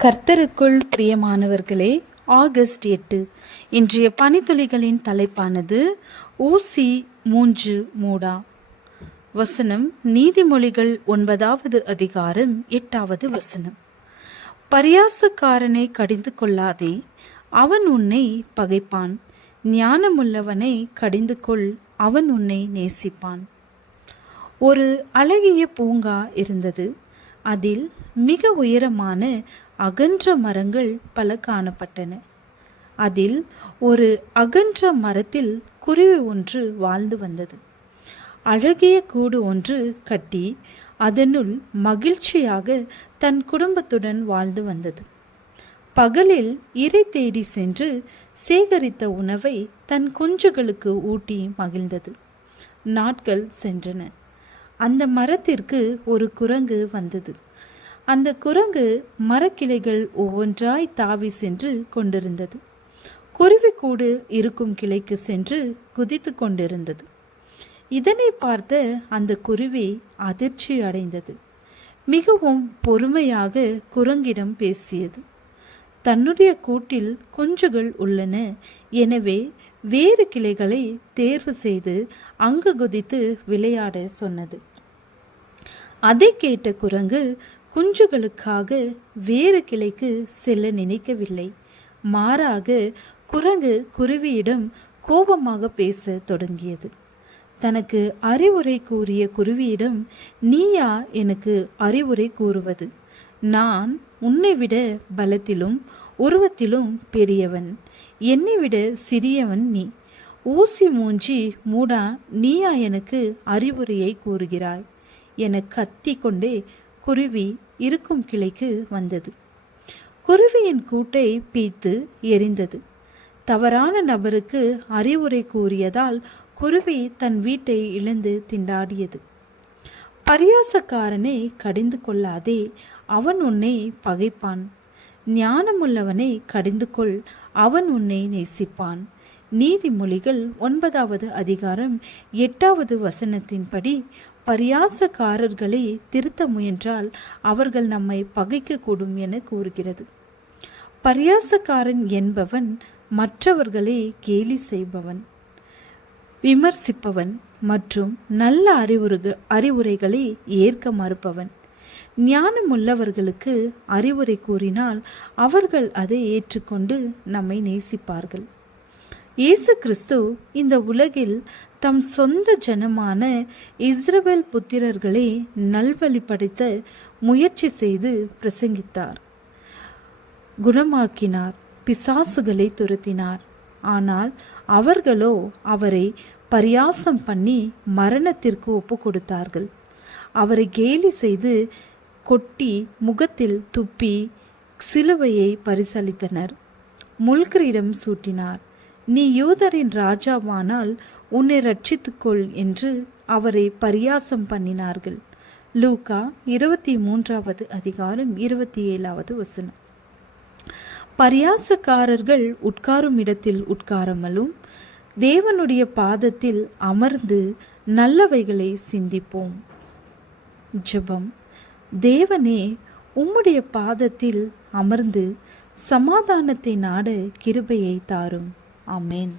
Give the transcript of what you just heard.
கர்த்தருக்குள் பிரியமானவர்களே, ஆகஸ்ட் 8 இன்றைய பனித்துளிகளின் தலைப்பானது ஊசி மூன்று மூடா. வசனம் நீதிமொழிகள் 9வது அதிகாரம் 8வது வசனம். பரியாசக்காரனை கடிந்து கொள்ளாதே, அவன் உன்னை பகைப்பான். ஞானமுள்ளவனை கடிந்து கொள், அவன் உன்னை நேசிப்பான். ஒரு அழகிய பூங்கா இருந்தது. அதில் மிக உயரமான அகன்ற மரங்கள் பல காணப்பட்டன. அதில் ஒரு அகன்ற மரத்தில் குருவி ஒன்று வாழ்ந்து வந்தது. அழகிய கூடு ஒன்று கட்டி அதனுள் மகிழ்ச்சியாக தன் குடும்பத்துடன் வாழ்ந்து வந்தது. பகலில் இரை தேடி சென்று சேகரித்த உணவை தன் குஞ்சுகளுக்கு ஊட்டி மகிழ்ந்தது. நாட்கள் சென்றன. அந்த மரத்திற்கு ஒரு குரங்கு வந்தது. அந்த குரங்கு மரக்கிளைகள் ஒவ்வொன்றாய் தாவி சென்று கொண்டிருந்தது. குருவி கூடு இருக்கும் கிளைக்கு சென்று குதித்து கொண்டிருந்தது. இதனை பார்த்த அந்த குருவி அதிர்ச்சி அடைந்தது. மிகவும் பொறுமையாக குரங்கிடம் பேசியது. தன்னுடைய கூட்டில் குஞ்சுகள் உள்ளன, எனவே வேறு கிளைகளை தேர்வு செய்து அங்கு குதித்து விளையாட சொன்னது. அதை கேட்ட குரங்கு குஞ்சுகளுக்காக வேறு கிளைக்கு செல்ல நினைக்கவில்லை. மாறாக குரங்கு குருவியிடம் கோபமாக பேச தொடங்கியது. தனக்கு அறிவுரை கூறிய குருவியிடம், நீயா எனக்கு அறிவுரை கூறுவது? நான் உன்னை விட பலத்திலும் உருவத்திலும் பெரியவன், என்னை விட சிறியவன் நீ. ஊசி மூஞ்சி மூடா, நீயா எனக்கு அறிவுரையை கூறுகிறாய் என கத்தி கொண்டே குருவி இருக்கும் கிளைக்கு வந்தது. குருவியின் கூட்டை பீத்து எரிந்தது. தவறான நபருக்கு அறிவுரை கூறியதால் குருவி தன் வீட்டை இழந்து திண்டாடியது. பரியாசக்காரனை கடிந்து கொள்ளாதே, அவன் உன்னை பகைப்பான். ஞானமுள்ளவனை கடிந்து கொள், அவன் உன்னை நேசிப்பான். நீதிமொழிகள் 9வது அதிகாரம் 8வது வசனத்தின்படி பரியாசக்காரர்களை திருத்த முயன்றால் அவர்கள் நம்மை பகைக்கக்கூடும் என கூறுகிறது. பரியாசக்காரன் என்பவன் மற்றவர்களை கேலி செய்பவன், விமர்சிப்பவன் மற்றும் நல்ல அறிவுரைகளை ஏற்க மறுப்பவன். ஞானமுள்ளவர்களுக்கு அறிவுரை கூறினால் அவர்கள் அதை ஏற்றுக்கொண்டு நம்மை நேசிப்பார்கள். இயேசு கிறிஸ்து இந்த உலகில் தம் சொந்த ஜனமான இஸ்ரவேல் புத்திரர்களை நல்வழிப்படுத்த முயற்சி செய்து பிரசங்கித்தார், குணமாக்கினார், பிசாசுகளை துரத்தினார். ஆனால் அவர்களோ அவரை பரியாசம் பண்ணி மரணத்திற்கு ஒப்பு கொடுத்தார்கள். அவரை கேலி செய்து கொட்டி முகத்தில் துப்பி சிலுவையை பரிசளித்தனர். முள்கிரீடம் சூட்டினார். நீ யூதரின் ராஜாவானால் உன்னை ரட்சித்துக்கொள் என்று அவரை பரியாசம் பண்ணினார்கள். லூக்கா 23வது அதிகாரம் 27வது வசனம். பரியாசக்காரர்கள் உட்காரும் இடத்தில் உட்காராமலும் தேவனுடைய பாதத்தில் அமர்ந்து நல்லவைகளை சிந்திப்போம். ஜெபம். தேவனே, உம்முடைய பாதத்தில் அமர்ந்து சமாதானத்தை நாட கிருபையை தாரும். ஆமென்.